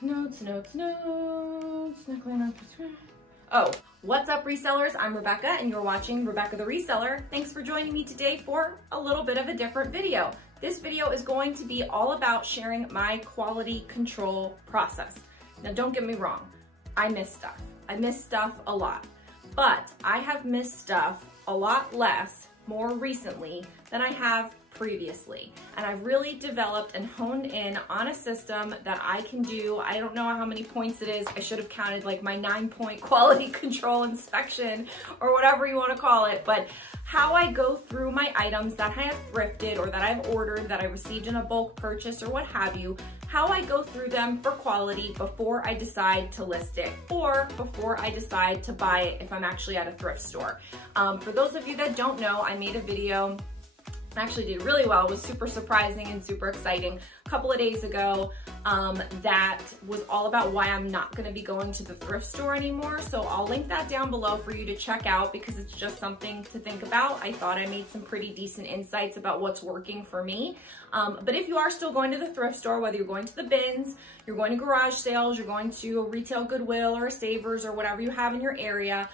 Notes. Oh, what's up resellers? I'm Rebecca and you're watching Rebecca the Reseller. Thanks for joining me today for a little bit of a different video. This video is going to be all about sharing my quality control process. Now don't get me wrong, I miss stuff. I miss stuff a lot, but I have missed stuff a lot less more recently than I have previously. And I've really developed and honed in on a system that I can do. I don't know how many points it is. I should have counted like my 9-point quality control inspection or whatever you want to call it. But how I go through my items that I have thrifted or that I've ordered, that I received in a bulk purchase or what have you, how I go through them for quality before I decide to list it or before I decide to buy it if I'm actually at a thrift store. For those of you that don't know, I made a video, actually did really well. It was super surprising and super exciting a couple of days ago that was all about why I'm not going to be going to the thrift store anymore. So I'll link that down below for you to check out because it's just something to think about. I thought I made some pretty decent insights about what's working for me. But if you are still going to the thrift store, whether you're going to the bins, you're going to garage sales, you're going to a retail Goodwill or a Savers or whatever you have in your area,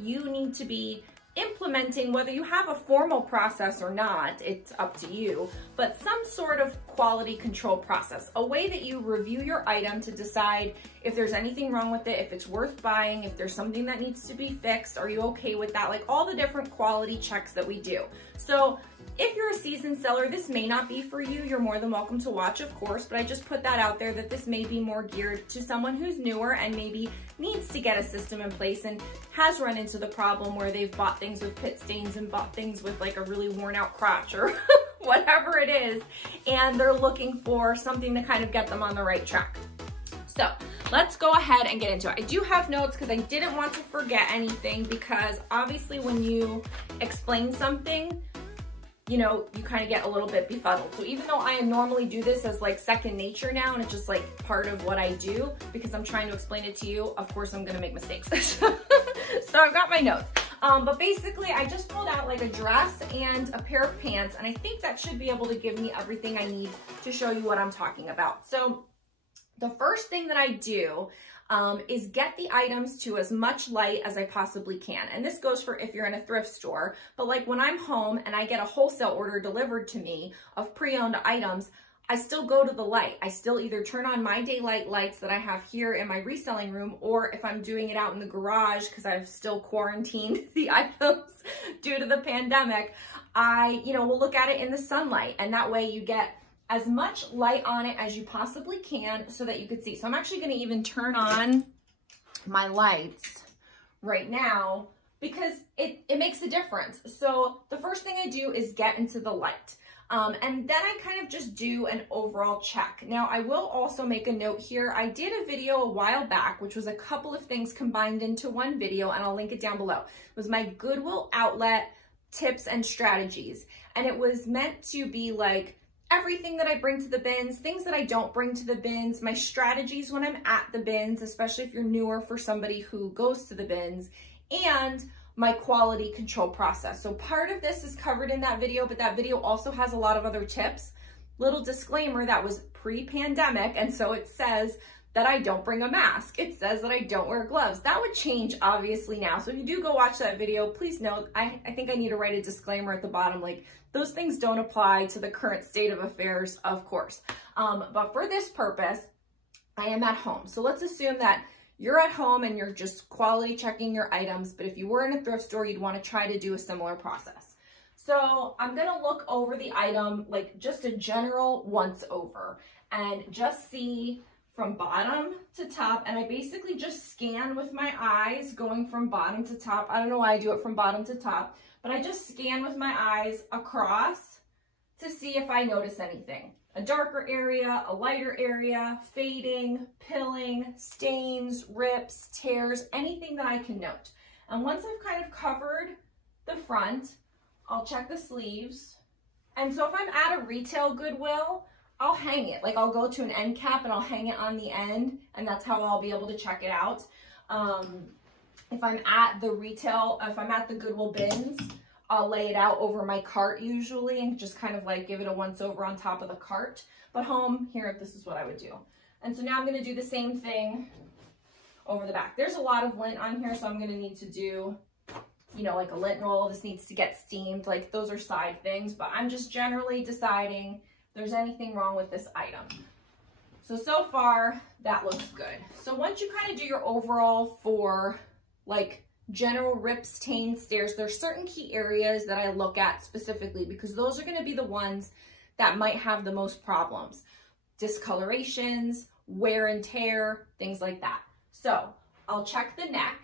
you need to be implementing, whether you have a formal process or not, it's up to you, but some sort of quality control process, a way that you review your item to decide if there's anything wrong with it, if it's worth buying, if there's something that needs to be fixed, are you okay with that? Like all the different quality checks that we do. So if you're a seasoned seller, this may not be for you. You're more than welcome to watch, of course, but I just put that out there that this may be more geared to someone who's newer and maybe needs to get a system in place and has run into the problem where they've bought things with pit stains and bought things with like a really worn out crotch or whatever it is, and they're looking for something to kind of get them on the right track. So let's go ahead and get into it. I do have notes because I didn't want to forget anything because obviously when you explain something, you know, you kind of get a little bit befuddled. So even though I normally do this as like second nature now, and it's just like part of what I do because I'm trying to explain it to you, of course I'm gonna make mistakes. So I've got my notes. But basically I just pulled out like a dress and a pair of pants, and I think that should be able to give me everything I need to show you what I'm talking about. So the first thing that I do is get the items to as much light as I possibly can. And this goes for if you're in a thrift store, but like when I'm home and I get a wholesale order delivered to me of pre-owned items, I still go to the light. I still either turn on my daylight lights that I have here in my reselling room, or if I'm doing it out in the garage because I've still quarantined the items due to the pandemic, I, will look at it in the sunlight, and that way you get as much light on it as you possibly can so that you could see. So I'm actually gonna even turn on my lights right now because it makes a difference. So the first thing I do is get into the light. And then I kind of just do an overall check. Now I will also make a note here. I did a video a while back, which was a couple of things combined into one video, and I'll link it down below. It was my Goodwill outlet tips and strategies. And it was meant to be like, everything that I bring to the bins, things that I don't bring to the bins, my strategies when I'm at the bins, especially if you're newer for somebody who goes to the bins, and my quality control process. So part of this is covered in that video, but that video also has a lot of other tips. Little disclaimer, that was pre-pandemic, and so it says that I don't bring a mask. It says that I don't wear gloves. That would change obviously now. So if you do go watch that video, please note, I think I need to write a disclaimer at the bottom, like those things don't apply to the current state of affairs, of course. But for this purpose, I am at home. So let's assume that you're at home and you're just quality checking your items, but if you were in a thrift store, you'd want to try to do a similar process. So I'm gonna look over the item, like just a general once over, and just see from bottom to top, and I basically just scan with my eyes going from bottom to top. I don't know why I do it from bottom to top, but I just scan with my eyes across to see if I notice anything. A darker area, a lighter area, fading, pilling, stains, rips, tears, anything that I can note. And once I've kind of covered the front, I'll check the sleeves. And so if I'm at a retail Goodwill, I'll hang it. Like I'll go to an end cap and I'll hang it on the end, and that's how I'll be able to check it out. If I'm at the retail, if I'm at the Goodwill bins, I'll lay it out over my cart usually and just kind of like give it a once over on top of the cart. But home, here, this is what I would do. And so now I'm gonna do the same thing over the back. There's a lot of lint on here, so I'm gonna need to do, you know, like a lint roll. This needs to get steamed. Like those are side things, but I'm just generally deciding if there's anything wrong with this item. So far that looks good. So once you kind of do your overall for like general rip, stain, stains, there's certain key areas that I look at specifically because those are going to be the ones that might have the most problems. Discolorations, wear and tear, things like that. So I'll check the neck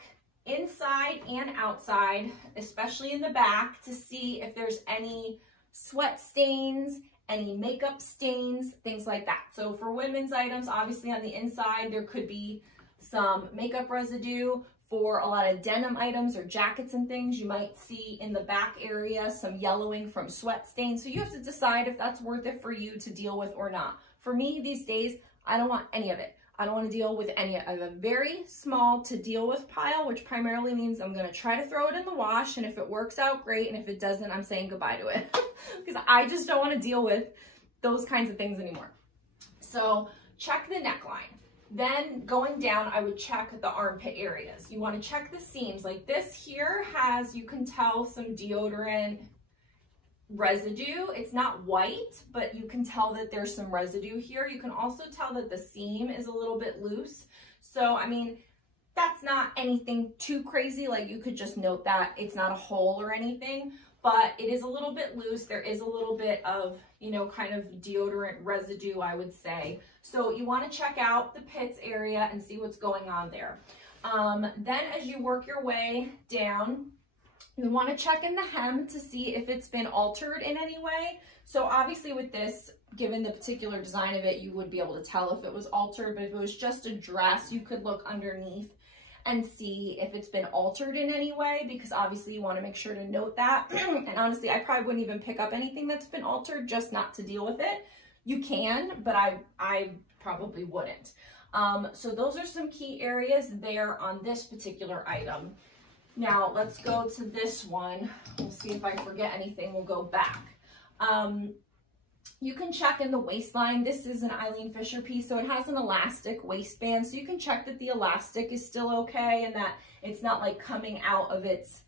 inside and outside, especially in the back, to see if there's any sweat stains, any makeup stains, things like that. So for women's items, obviously on the inside, there could be some makeup residue. For a lot of denim items or jackets and things, you might see in the back area some yellowing from sweat stains. So you have to decide if that's worth it for you to deal with or not. For me these days, I don't want any of it. I don't want to deal with any. I have a very small to deal with pile, which primarily means I'm going to try to throw it in the wash. And if it works out, great. And if it doesn't, I'm saying goodbye to it because I just don't want to deal with those kinds of things anymore. So check the neckline. Then going down, I would check the armpit areas. You want to check the seams. Like this here has, you can tell some deodorant residue. It's not white, but you can tell that there's some residue here. You can also tell that the seam is a little bit loose. So, I mean, that's not anything too crazy. Like you could just note that it's not a hole or anything, but it is a little bit loose. There is a little bit of, you know, kind of deodorant residue, I would say. So you want to check out the pits area and see what's going on there. Then as you work your way down, you want to check in the hem to see if it's been altered in any way. So obviously with this, given the particular design of it, you would be able to tell if it was altered, but if it was just a dress, you could look underneath and see if it's been altered in any way, because obviously you want to make sure to note that. And honestly, I probably wouldn't even pick up anything that's been altered just not to deal with it. You can, but I probably wouldn't. So those are some key areas there on this particular item. Now let's go to this one. We'll see if I forget anything. We'll go back. You can check in the waistline. This is an Eileen Fisher piece, so it has an elastic waistband. So you can check that the elastic is still okay and that it's not like coming out of its,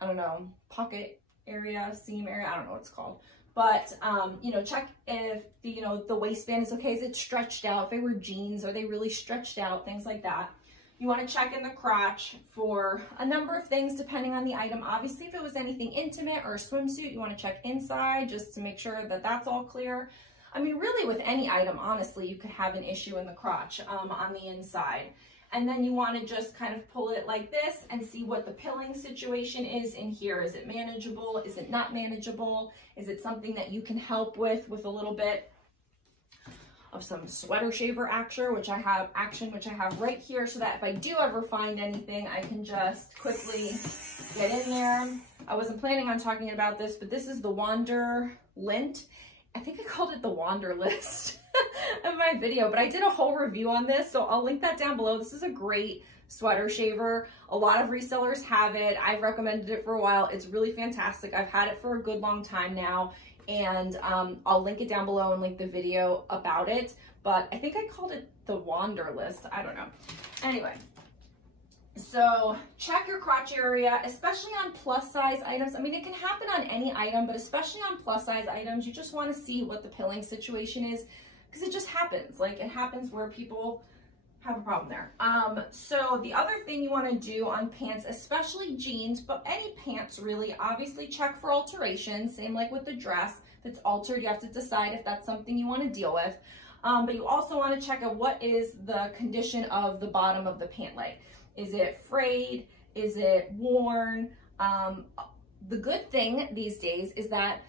I don't know, pocket area, seam area, I don't know what it's called. But, you know, check if the, you know, the waistband is okay. Is it stretched out? If they were jeans, are they really stretched out? Things like that. You want to check in the crotch for a number of things depending on the item. Obviously, if it was anything intimate or a swimsuit, you want to check inside just to make sure that that's all clear. I mean, really with any item, honestly, you could have an issue in the crotch on the inside. And then you want to just kind of pull it like this and see what the pilling situation is in here. Is it manageable? Is it not manageable? Is it something that you can help with a little bit of some sweater shaver action, which I have right here, so that if I do ever find anything, I can just quickly get in there. I wasn't planning on talking about this, but this is the Wander Lint. I think I called it the Wander List in my video, but I did a whole review on this, so I'll link that down below. This is a great sweater shaver. A lot of resellers have it. I've recommended it for a while. It's really fantastic. I've had it for a good long time now. And I'll link it down below and link the video about it. But I think I called it the Wander List. I don't know. Anyway, so check your crotch area, especially on plus size items. I mean, it can happen on any item, but especially on plus size items, you just want to see what the pilling situation is, because it just happens. Like, it happens where people have a problem there. So the other thing you want to do on pants, especially jeans, but any pants really, obviously check for alterations. Same like with the dress. If it's altered, you have to decide if that's something you want to deal with. But you also want to check out what is the condition of the bottom of the pant leg. Is it frayed? Is it worn? The good thing these days is that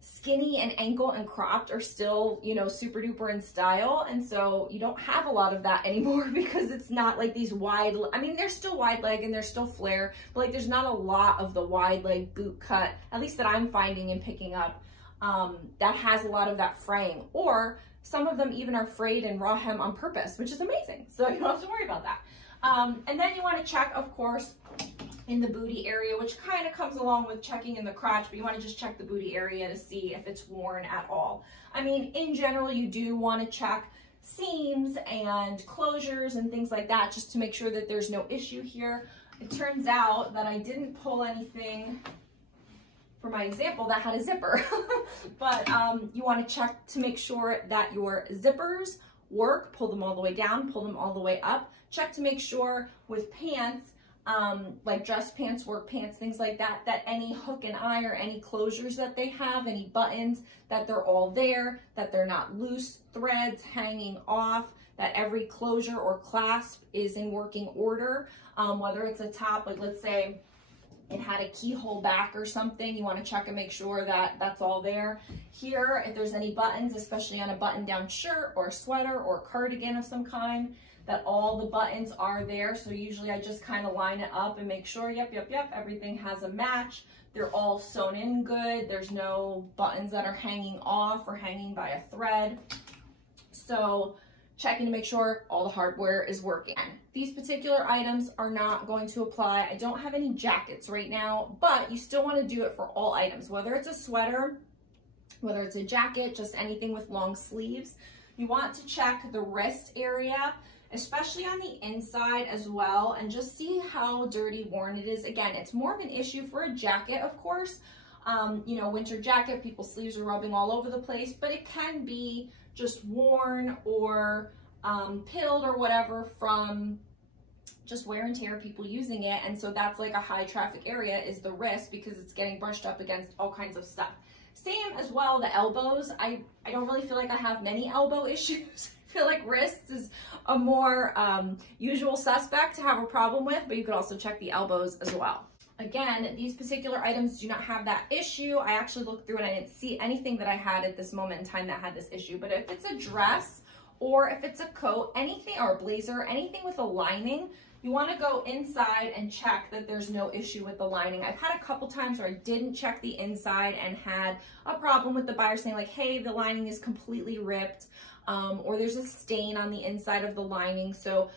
skinny and ankle and cropped are still, you know, super duper in style. And so you don't have a lot of that anymore because it's not like these wide, I mean, there's still wide leg and there's still flare, but like there's not a lot of the wide leg boot cut, at least that I'm finding and picking up, that has a lot of that fraying. Or some of them even are frayed and raw hem on purpose, which is amazing. So you don't have to worry about that. And then you want to check, of course, in the booty area, which kind of comes along with checking in the crotch, but you want to just check the booty area to see if it's worn at all. I mean, in general, you do want to check seams and closures and things like that, just to make sure that there's no issue here. It turns out that I didn't pull anything for my example that had a zipper, but you want to check to make sure that your zippers work. Pull them all the way down, pull them all the way up. Check to make sure with pants, like dress pants, work pants, things like that, that any hook and eye or any closures that they have, any buttons, that they're all there, that they're not loose threads hanging off, that every closure or clasp is in working order. Whether it's a top, like let's say it had a keyhole back or something, you want to check and make sure that that's all there. Here, if there's any buttons, especially on a button-down shirt or sweater or cardigan of some kind, that all the buttons are there. So usually I just kind of line it up and make sure, yep, everything has a match. They're all sewn in good. There's no buttons that are hanging off or hanging by a thread. So checking to make sure all the hardware is working. These particular items are not going to apply. I don't have any jackets right now, but you still want to do it for all items, whether it's a sweater, whether it's a jacket, just anything with long sleeves. You want to check the wrist area, especially on the inside as well, and just see how dirty, worn it is. Again, it's more of an issue for a jacket, of course. You know, winter jacket, people's sleeves are rubbing all over the place, but it can be just worn or pilled or whatever from just wear and tear, people using it. And so that's like a high traffic area is the wrist, because it's getting brushed up against all kinds of stuff. Same as well, the elbows. I don't really feel like I have many elbow issues. I feel like wrists is a more usual suspect to have a problem with, but you could also check the elbows as well. Again, these particular items do not have that issue. I actually looked through and I didn't see anything that I had at this moment in time that had this issue. But if it's a dress or if it's a coat, anything, or a blazer, anything with a lining, you want to go inside and check that there's no issue with the lining. I've had a couple times where I didn't check the inside and had a problem with the buyer saying like, hey, the lining is completely ripped, or there's a stain on the inside of the lining. So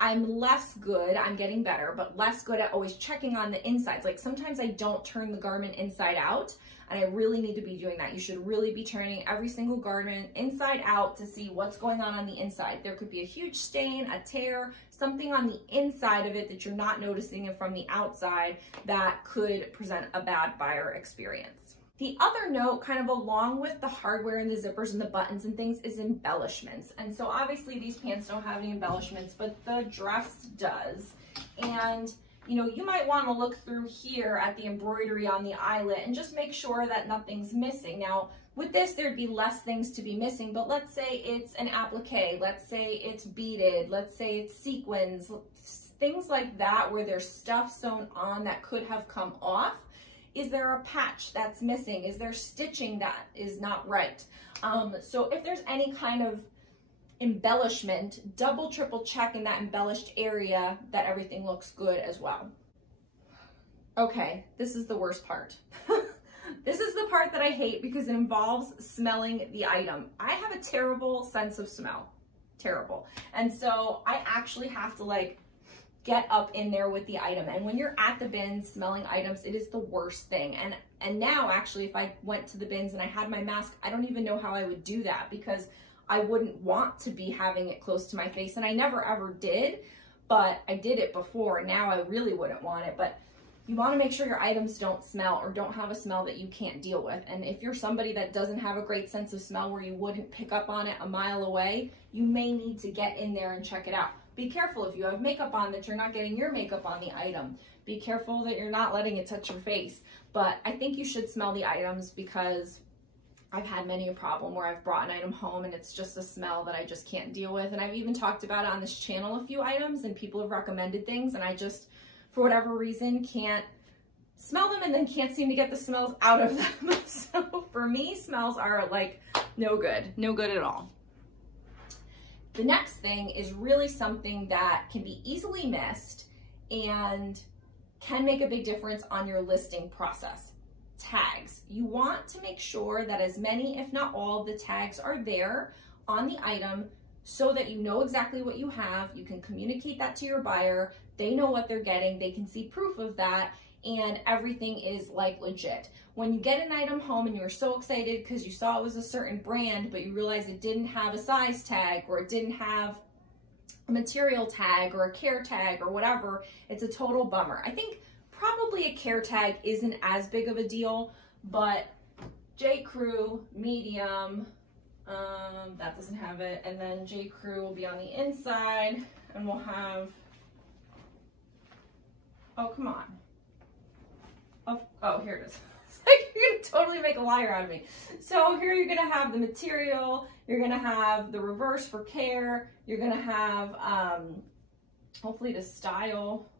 I'm less good, I'm getting better, but less good at always checking on the insides. Like sometimes I don't turn the garment inside out, and I really need to be doing that. You should really be turning every single garment inside out to see what's going on the inside. There could be a huge stain, a tear, something on the inside of it that you're not noticing it from the outside that could present a bad buyer experience. The other note, kind of along with the hardware and the zippers and the buttons and things, is embellishments. And so obviously these pants don't have any embellishments, but the dress does. And you know, you might want to look through here at the embroidery on the eyelet and just make sure that nothing's missing. Now, with this, there'd be less things to be missing, but let's say it's an applique, let's say it's beaded, let's say it's sequins, things like that where there's stuff sewn on that could have come off. Is there a patch that's missing? Is there stitching that is not right? So if there's any kind of embellishment, double, triple check in that embellished area that everything looks good as well. Okay, this is the worst part. This is the part that I hate because it involves smelling the item. I have a terrible sense of smell, terrible. And so I actually have to like get up in there with the item. And when you're at the bins smelling items, it is the worst thing. And now actually, if I went to the bins and I had my mask, I don't even know how I would do that because I wouldn't want to be having it close to my face. And I never ever did, but I did it before. Now I really wouldn't want it. But you want to make sure your items don't smell or don't have a smell that you can't deal with. And if you're somebody that doesn't have a great sense of smell where you wouldn't pick up on it a mile away, you may need to get in there and check it out. Be careful if you have makeup on that you're not getting your makeup on the item. Be careful that you're not letting it touch your face. But I think you should smell the items because I've had many a problem where I've brought an item home and it's just a smell that I just can't deal with. And I've even talked about it on this channel, a few items, and people have recommended things and I just, for whatever reason, can't smell them and then can't seem to get the smells out of them. So for me, smells are like no good at all. The next thing is really something that can be easily missed and can make a big difference on your listing process. Tags. You want to make sure that as many, if not all, of the tags are there on the item so that you know exactly what you have. You can communicate that to your buyer. They know what they're getting. They can see proof of that. and everything is like legit. When you get an item home and you're so excited because you saw it was a certain brand, but you realize it didn't have a size tag, or it didn't have a material tag or a care tag or whatever, it's a total bummer. I think probably a care tag isn't as big of a deal, but J. Crew, medium, that doesn't have it, and then J. Crew will be on the inside, and we'll have, oh, come on. Oh, here it is. You're gonna totally make a liar out of me. So here you're gonna have the material, you're gonna have the reverse for care, you're gonna have, hopefully the style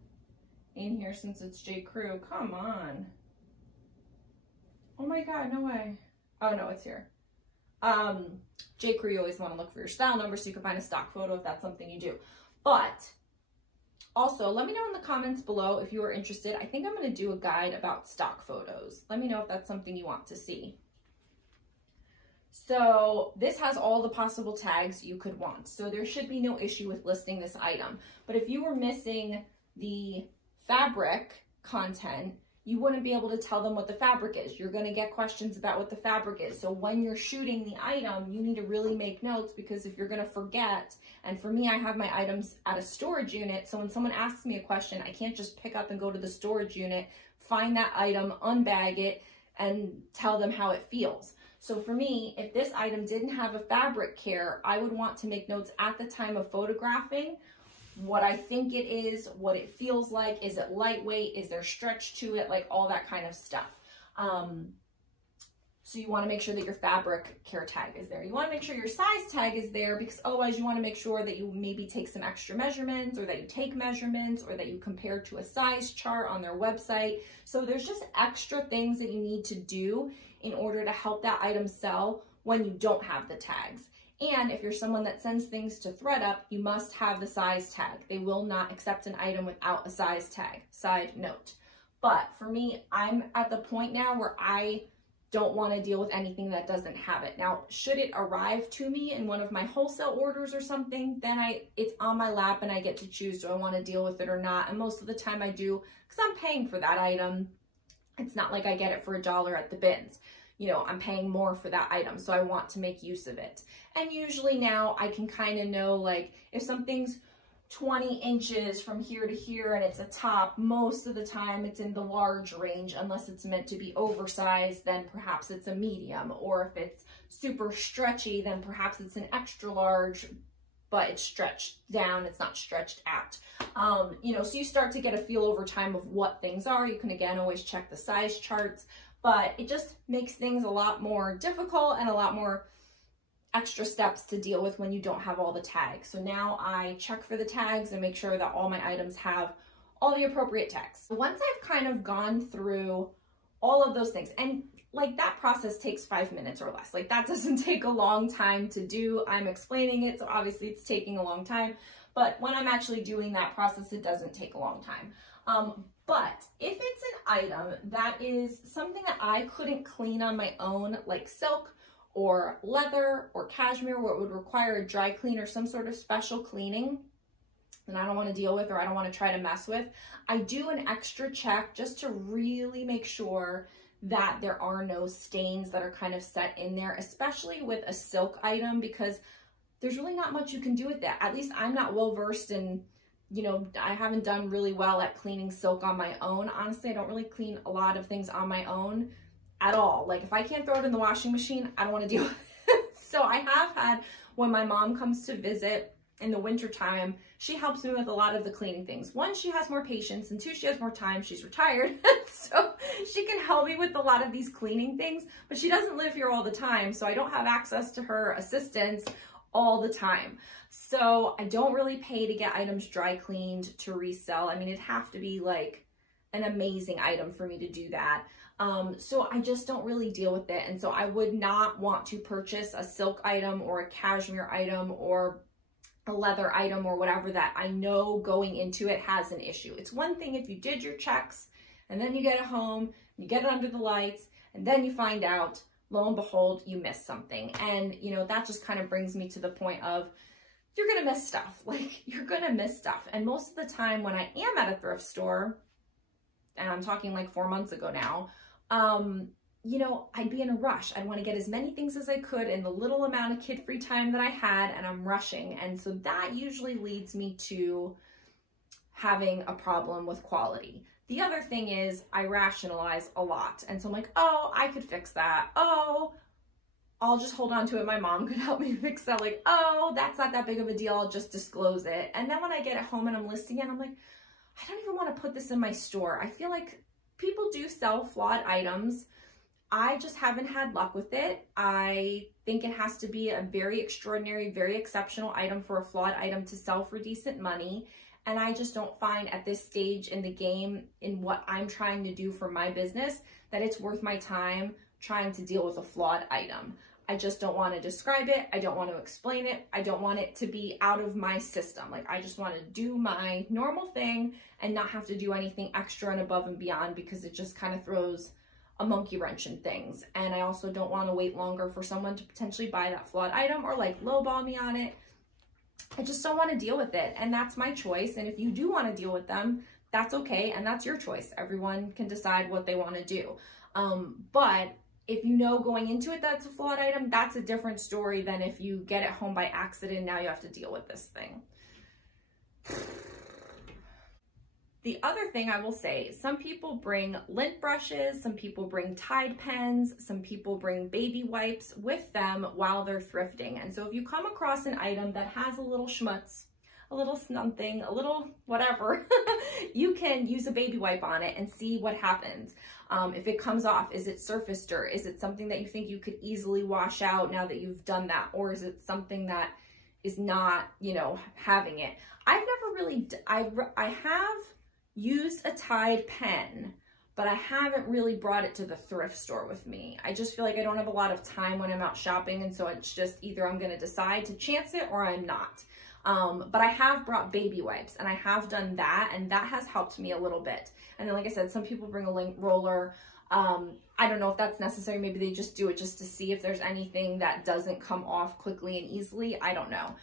in here since it's J. Crew. Come on. Oh my God, no way. Oh no, it's here. J. Crew, you always want to look for your style number so you can find a stock photo if that's something you do. But also, let me know in the comments below if you are interested. I think I'm going to do a guide about stock photos. Let me know if that's something you want to see. So this has all the possible tags you could want. So there should be no issue with listing this item. But if you were missing the fabric content, you wouldn't be able to tell them what the fabric is. You're going to get questions about what the fabric is. So when you're shooting the item, you need to really make notes, because if you're going to forget, and for me, I have my items at a storage unit. So when someone asks me a question, I can't just pick up and go to the storage unit, find that item, unbag it, and tell them how it feels. So for me, if this item didn't have a fabric care, I would want to make notes at the time of photographing, what I think it is, what it feels like, is it lightweight, is there stretch to it, like all that kind of stuff. So you want to make sure that your fabric care tag is there. You want to make sure your size tag is there, because otherwise you want to make sure that you maybe take some extra measurements, or that you take measurements, or that you compare to a size chart on their website. So there's just extra things that you need to do in order to help that item sell when you don't have the tags. And if you're someone that sends things to ThredUp, you must have the size tag. They will not accept an item without a size tag, side note. But for me, I'm at the point now where I don't want to deal with anything that doesn't have it. Now, should it arrive to me in one of my wholesale orders or something, then it's on my lap and I get to choose, do I want to deal with it or not? And most of the time I do, because I'm paying for that item. It's not like I get it for $1 at the bins. You know, I'm paying more for that item, so I want to make use of it. And usually now I can kind of know, like, if something's 20 inches from here to here and it's a top, most of the time it's in the large range, unless it's meant to be oversized, then perhaps it's a medium. Or if it's super stretchy, then perhaps it's an extra large, but it's stretched down, it's not stretched out. You know, so you start to get a feel over time of what things are. You can, again, always check the size charts. But it just makes things a lot more difficult and a lot more extra steps to deal with when you don't have all the tags. So now I check for the tags and make sure that all my items have all the appropriate tags. Once I've kind of gone through all of those things, and like that process takes 5 minutes or less. Like that doesn't take a long time to do. I'm explaining it, so obviously it's taking a long time. But when I'm actually doing that process, it doesn't take a long time. But if it's an item that is something that I couldn't clean on my own, like silk or leather or cashmere, where it would require a dry clean or some sort of special cleaning, and I don't want to deal with, or I don't want to try to mess with, I do an extra check just to really make sure that there are no stains that are kind of set in there, especially with a silk item, because there's really not much you can do with that. At least I'm not well versed in, you know, I haven't done really well at cleaning silk on my own. Honestly, I don't really clean a lot of things on my own at all. Like if I can't throw it in the washing machine, I don't want to deal with it. So I have had, when my mom comes to visit in the winter time, she helps me with a lot of the cleaning things. One, she has more patience, and two, she has more time. She's retired, so she can help me with a lot of these cleaning things, but she doesn't live here all the time, so I don't have access to her assistance all the time. So I don't really pay to get items dry cleaned to resell. I mean, it'd have to be like an amazing item for me to do that. So I just don't really deal with it. And so I would not want to purchase a silk item or a cashmere item or a leather item or whatever that I know going into it has an issue. It's one thing if you did your checks and then you get it home, you get it under the lights, and then you find out, lo and behold, you missed something. And, you know, that just kind of brings me to the point of, you're going to miss stuff. Like, you're going to miss stuff. And most of the time when I am at a thrift store, and I'm talking like 4 months ago now, you know, I'd be in a rush. I'd want to get as many things as I could in the little amount of kid-free time that I had, and I'm rushing. And so that usually leads me to having a problem with quality. The other thing is I rationalize a lot. And so I'm like, oh, I could fix that. Oh, I'll just hold on to it. My mom could help me fix that. Like, oh, that's not that big of a deal. I'll just disclose it. And then when I get it home and I'm listing it, I'm like, I don't even want to put this in my store. I feel like people do sell flawed items. I just haven't had luck with it. I think it has to be a very extraordinary, very exceptional item for a flawed item to sell for decent money. And I just don't find at this stage in the game, in what I'm trying to do for my business, that it's worth my time trying to deal with a flawed item. I just don't want to describe it. I don't want to explain it. I don't want it to be out of my system. Like, I just want to do my normal thing and not have to do anything extra and above and beyond, because it just kind of throws a monkey wrench in things. And I also don't want to wait longer for someone to potentially buy that flawed item or like lowball me on it. I just don't want to deal with it, and that's my choice. And if you do want to deal with them, that's okay, and that's your choice. Everyone can decide what they want to do. But if you know going into it that's a flawed item, that's a different story than if you get it home by accident. Now you have to deal with this thing. The other thing I will say, some people bring lint brushes, some people bring Tide pens, some people bring baby wipes with them while they're thrifting. And so if you come across an item that has a little schmutz, a little something, a little whatever, you can use a baby wipe on it and see what happens. If it comes off, is it surface dirt? Is it something that you think you could easily wash out now that you've done that? Or is it something that is not, you know, having it? I've never really, I have used a Tide pen, but I haven't really brought it to the thrift store with me. I just feel like I don't have a lot of time when I'm out shopping, and so it's just either I'm going to decide to chance it or I'm not. But I have brought baby wipes, and I have done that, and that has helped me a little bit. And then, like I said, some people bring a lint roller. I don't know if that's necessary. Maybe they just do it just to see if there's anything that doesn't come off quickly and easily. I don't know.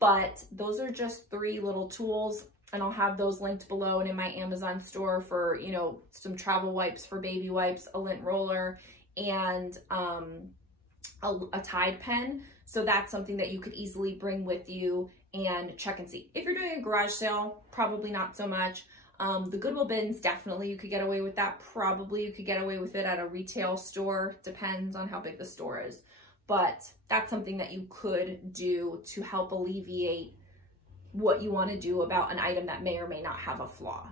But those are just 3 little tools, and I'll have those linked below and in my Amazon store for, you know, some travel wipes for baby wipes, a lint roller, and a Tide pen. So that's something that you could easily bring with you and check and see. If you're doing a garage sale, probably not so much. The Goodwill bins, definitely you could get away with that. Probably you could get away with it at a retail store. Depends on how big the store is. But that's something that you could do to help alleviate what you want to do about an item that may or may not have a flaw.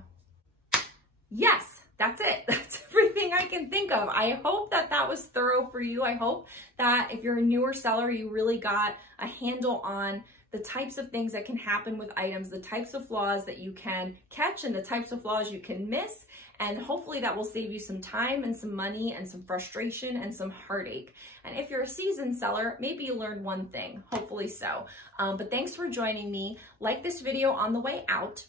Yes, that's it. That's everything I can think of. I hope that that was thorough for you. I hope that if you're a newer seller, you really got a handle on the types of things that can happen with items, the types of flaws that you can catch and the types of flaws you can miss. And hopefully that will save you some time and some money and some frustration and some heartache. And if you're a seasoned seller, maybe you learned one thing, hopefully so. But thanks for joining me. Like this video on the way out.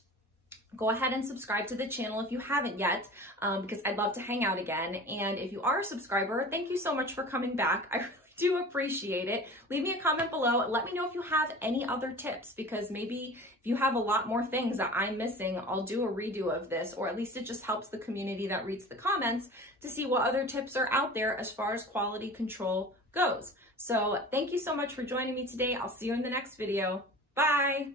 Go ahead and subscribe to the channel if you haven't yet, because I'd love to hang out again. And if you are a subscriber, thank you so much for coming back. I really do appreciate it. Leave me a comment below. Let me know if you have any other tips, because maybe if you have a lot more things that I'm missing, I'll do a redo of this, or at least it just helps the community that reads the comments to see what other tips are out there as far as quality control goes. So thank you so much for joining me today. I'll see you in the next video. Bye.